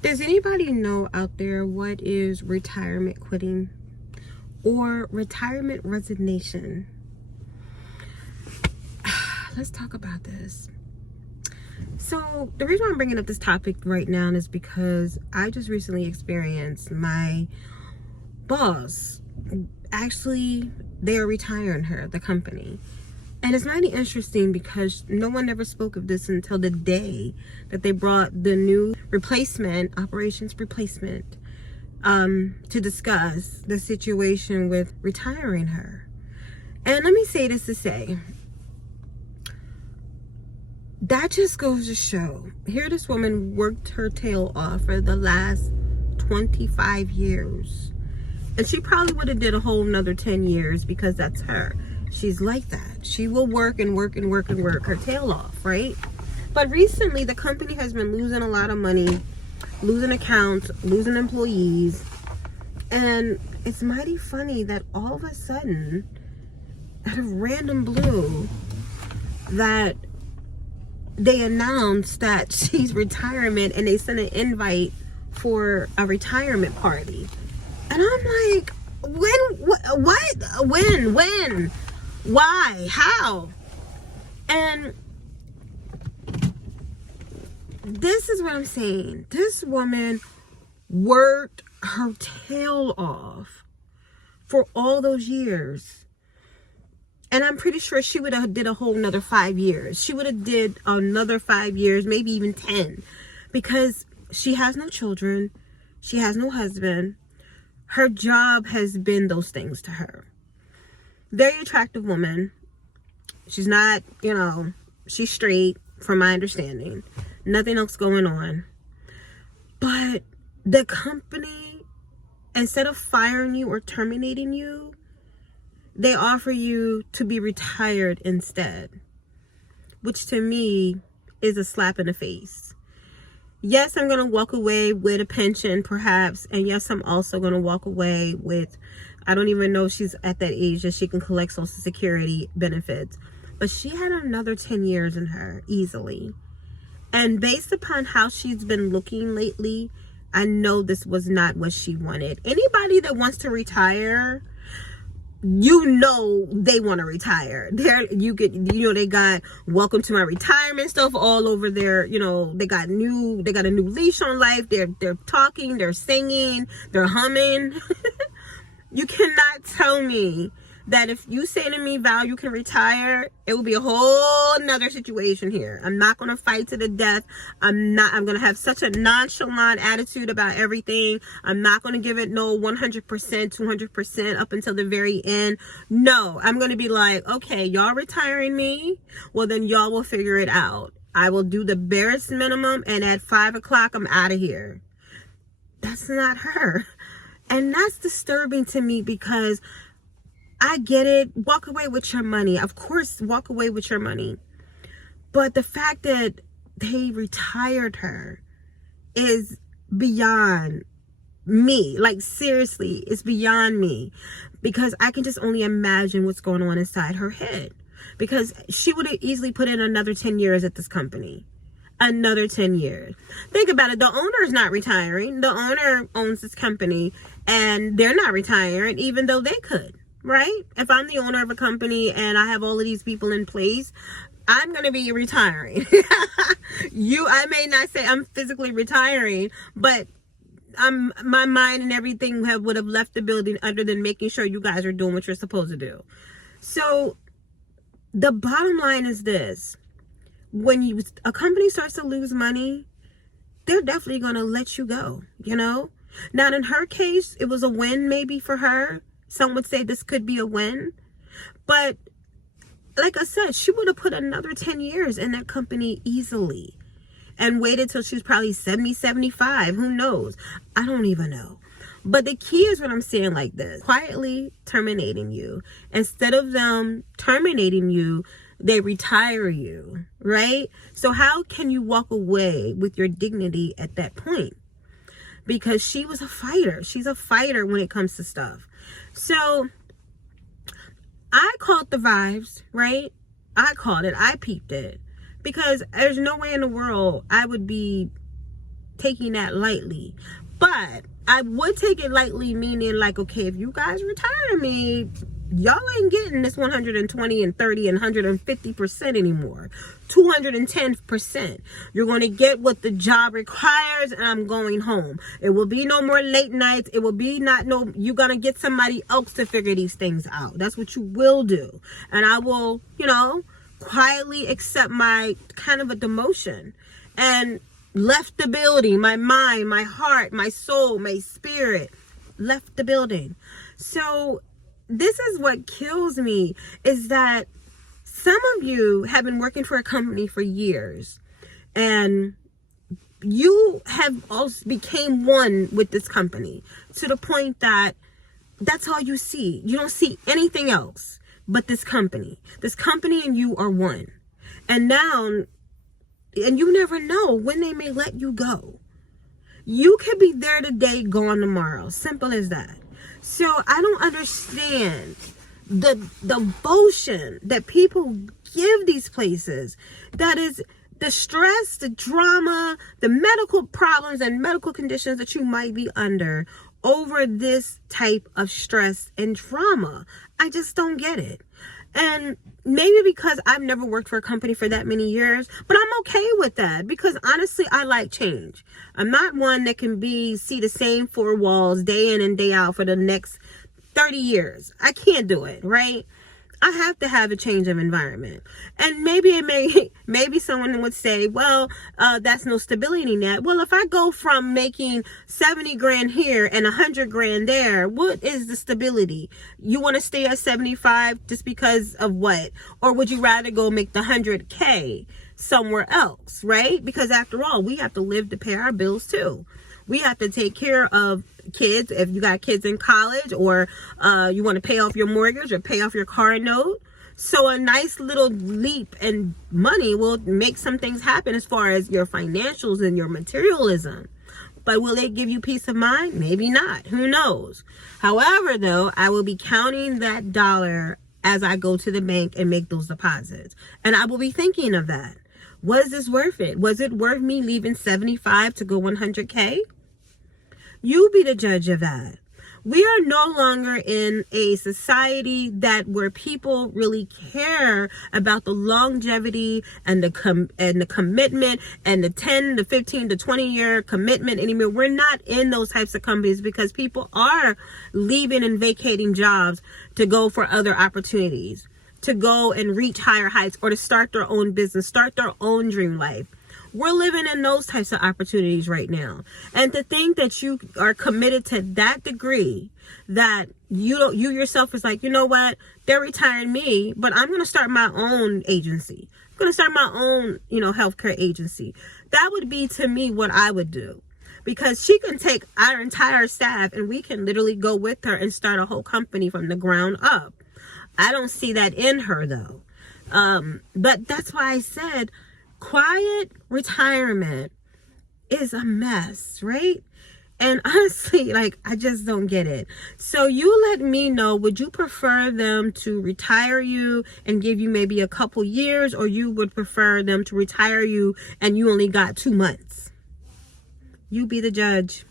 Does anybody know out there what is retirement quitting or retirement resignation? Let's talk about this. So the reason I'm bringing up this topic right now is because I just recently experienced my boss. Actually, they are retiring her, the company. And it's mighty interesting because no one ever spoke of this until the day that they brought the new operations replacement, to discuss the situation with retiring her. And let me say this to say, that just goes to show, here this woman worked her tail off for the last 25 years. And she probably would have did a whole another 10 years because that's her. She's like that. She will work and work and work and work her tail off, right? But recently, the company has been losing a lot of money, losing accounts, losing employees. And it's mighty funny that all of a sudden, out of random blue, that they announced that she's retirement and they sent an invite for a retirement party. And I'm like, when? Why? How? And this is what I'm saying. This woman worked her tail off for all those years. And I'm pretty sure she would have did a whole another 5 years. She would have did another 5 years, maybe even 10. Because she has no children. She has no husband. Her job has been those things to her. Very attractive woman. She's not, she's straight from my understanding. Nothing else going on. But the company, instead of firing you or terminating you, they offer you to be retired instead. Which to me is a slap in the face. Yes, I'm going to walk away with a pension perhaps. And yes, I'm also going to walk away with, I don't even know if she's at that age that she can collect Social Security benefits. But she had another 10 years in her easily. And based upon how she's been looking lately, I know this was not what she wanted. Anybody that wants to retire, they want to retire. They got welcome to my retirement stuff all over their, they got a new leash on life. They're talking, they're singing, they're humming. You cannot tell me that if you say to me, Val, you can retire, it will be a whole nother situation here. I'm not going to fight to the death. I'm going to have such a nonchalant attitude about everything. I'm not going to give it no 100%, 200% up until the very end. No, I'm going to be like, okay, y'all retiring me? Well, then y'all will figure it out. I will do the barest minimum, and at 5 o'clock, I'm out of here. That's not her. And that's disturbing to me because I get it. Walk away with your money. Of course, walk away with your money. But the fact that they retired her is beyond me. Like, seriously, it's beyond me. Because I can just only imagine what's going on inside her head. Because she would have easily put in another 10 years at this company. Another 10 years. Think about it. The owner is not retiring. The owner owns this company. And they're not retiring, even though they could. Right? If I'm the owner of a company and I have all of these people in place, I'm going to be retiring. I may not say I'm physically retiring, but my mind and everything would have left the building other than making sure you guys are doing what you're supposed to do. So the bottom line is this. When a company starts to lose money, they're definitely going to let you go, Now, in her case, it was a win maybe for her. Some would say this could be a win. But like I said, she would have put another 10 years in that company easily. And waited till she was probably 70, 75. Who knows? I don't even know. But the key is what I'm saying like this. Quietly terminating you. Instead of them terminating you, they retire you. Right? So how can you walk away with your dignity at that point? Because she was a fighter. She's a fighter when it comes to stuff. So I caught the vibes, right? I caught it. I peeped it. Because there's no way in the world I would be taking that lightly. But I would take it lightly, meaning like, okay, if you guys retire me, y'all ain't getting this 120 and 30 and 150% anymore. 210%. You're going to get what the job requires, and I'm going home. It will be no more late nights. It will be you're going to get somebody else to figure these things out. That's what you will do. And I will, quietly accept my kind of a demotion and left the building. My mind, my heart, my soul, my spirit left the building. So this is what kills me, is that some of you have been working for a company for years, and you have also became one with this company to the point that that's all you see. You don't see anything else but this company. This company and you are one. And now, and you never know when they may let you go. You could be there today, gone tomorrow. Simple as that. So I don't understand the devotion that people give these places. That is the stress, the drama, the medical problems and medical conditions that you might be under over this type of stress and drama. I just don't get it. And maybe because I've never worked for a company for that many years, but I'm okay with that because honestly, I like change. I'm not one that can see the same four walls day in and day out for the next 30 years. I can't do it, right? I have to have a change of environment. And maybe someone would say, well, that's no stability net. Well, if I go from making 70 grand here and 100 grand there, what is the stability? You want to stay at 75 just because of what? Or would you rather go make the 100K somewhere else, right? Because after all, we have to live to pay our bills too. We have to take care of kids if you got kids in college, or you want to pay off your mortgage or pay off your car note. So a nice little leap in money will make some things happen as far as your financials and your materialism. But will it give you peace of mind? Maybe not. Who knows? However, though, I will be counting that dollar as I go to the bank and make those deposits. And I will be thinking of that. Was this worth it? Was it worth me leaving 75 to go 100K? You be the judge of that. We are no longer in a society where people really care about the longevity and the commitment and the 10, the 15, the 20-year commitment anymore. We're not in those types of companies because people are leaving and vacating jobs to go for other opportunities, to go and reach higher heights, or to start their own business, start their own dream life. We're living in those types of opportunities right now. And to think that you are committed to that degree that you yourself is like, you know what, they're retiring me, but I'm going to start my own agency. I'm going to start my own, healthcare agency. That would be, to me, what I would do. Because she can take our entire staff and we can literally go with her and start a whole company from the ground up. I don't see that in her, though. But that's why I said quiet retirement is a mess, right? And honestly, I just don't get it. So you let me know, would you prefer them to retire you and give you maybe a couple years, or you would prefer them to retire you and you only got 2 months? You be the judge.